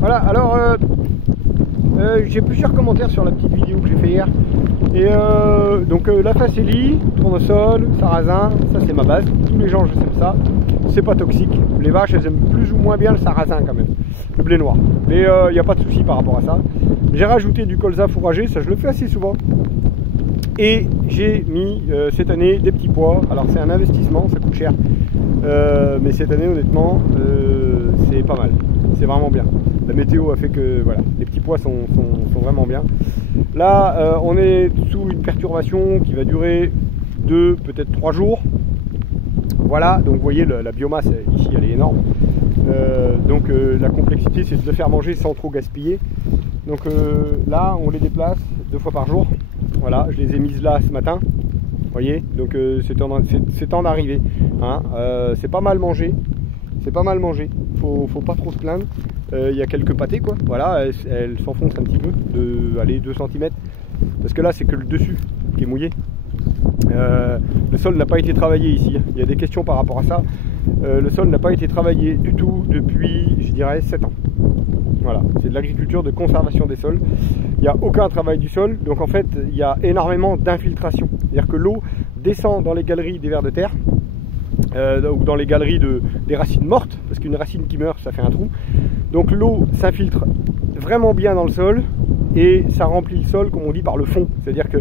Voilà, alors j'ai plusieurs commentaires sur la petite vidéo que j'ai fait hier. Et donc la facélie, tournesol, sarrasin, ça c'est ma base. Tous les gens je sais ça. C'est pas toxique. Les vaches elles aiment plus ou moins bien le sarrasin quand même. Le blé noir. Mais il n'y a pas de souci par rapport à ça. J'ai rajouté du colza fourragé, ça je le fais assez souvent. Et j'ai mis cette année des petits pois. Alors c'est un investissement, ça coûte cher. Mais cette année honnêtement c'est pas mal. C'est vraiment bien. La météo a fait que voilà, les petits pois sont vraiment bien. Là, on est sous une perturbation qui va durer 2, peut-être 3 jours. Voilà, donc vous voyez, la biomasse ici, elle est énorme. Donc la complexité, c'est de le faire manger sans trop gaspiller. Donc là, on les déplace 2 fois par jour. Voilà, je les ai mises là ce matin. Vous voyez, donc c'est temps d'arriver. Hein. C'est pas mal mangé. C'est pas mal mangé. Faut pas trop se plaindre. Il y a quelques pâtés quoi, voilà, elles s'enfoncent un petit peu, de allez, 2 cm, parce que là c'est que le dessus qui est mouillé. Le sol n'a pas été travaillé ici, il y a des questions par rapport à ça. Le sol n'a pas été travaillé du tout depuis, je dirais, 7 ans. Voilà, c'est de l'agriculture de conservation des sols. Il n'y a aucun travail du sol, donc en fait il y a énormément d'infiltration. C'est-à-dire que l'eau descend dans les galeries des vers de terre, ou dans les galeries des racines mortes, parce qu'une racine qui meurt ça fait un trou. Donc l'eau s'infiltre vraiment bien dans le sol et ça remplit le sol comme on dit par le fond. C'est-à-dire que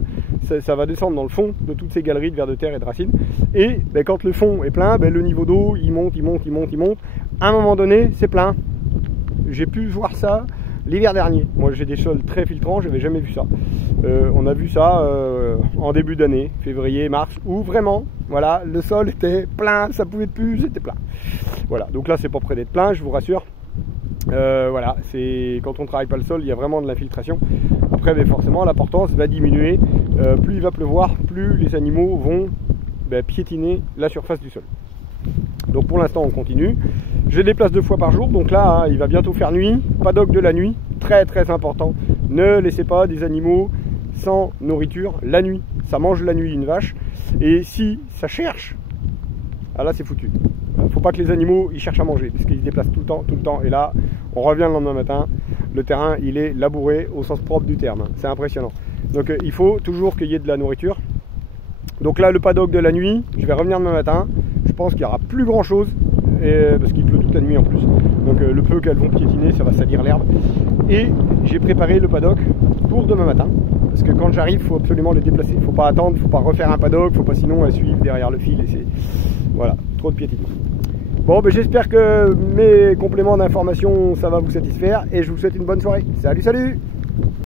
ça va descendre dans le fond de toutes ces galeries de vers de terre et de racines. Et ben, quand le fond est plein, ben, le niveau d'eau il monte, il monte, il monte, il monte. À un moment donné c'est plein. J'ai pu voir ça l'hiver dernier. Moi j'ai des sols très filtrants, je n'avais jamais vu ça. On a vu ça en début d'année, février, mars, où vraiment, voilà, le sol était plein, ça pouvait plus, c'était plein. Voilà, donc là c'est pas près d'être plein, je vous rassure. Voilà, c'est quand on travaille pas le sol, il y a vraiment de l'infiltration. Après, mais forcément, la portance va diminuer. Plus il va pleuvoir, plus les animaux vont piétiner la surface du sol. Donc pour l'instant, on continue. Je les déplace 2 fois par jour. Donc là, hein, il va bientôt faire nuit. Paddock de la nuit, très très important. Ne laissez pas des animaux sans nourriture la nuit. Ça mange la nuit une vache. Et si ça cherche, ah là c'est foutu. Faut pas que les animaux ils cherchent à manger parce qu'ils se déplacent tout le temps et là on revient le lendemain matin, le terrain il est labouré au sens propre du terme, c'est impressionnant. Donc il faut toujours qu'il y ait de la nourriture. Donc là le paddock de la nuit, je vais revenir demain matin, je pense qu'il n'y aura plus grand chose parce qu'il pleut toute la nuit en plus. Donc le peu qu'elles vont piétiner ça va salir l'herbe. Et j'ai préparé le paddock pour demain matin. Parce que quand j'arrive, il faut absolument les déplacer. Il ne faut pas attendre, il ne faut pas refaire un paddock, il ne faut pas sinon elles suivent derrière le fil. Et c'est voilà, trop de piétinement. Bon, ben, j'espère que mes compléments d'information, ça va vous satisfaire. Et je vous souhaite une bonne soirée. Salut, salut!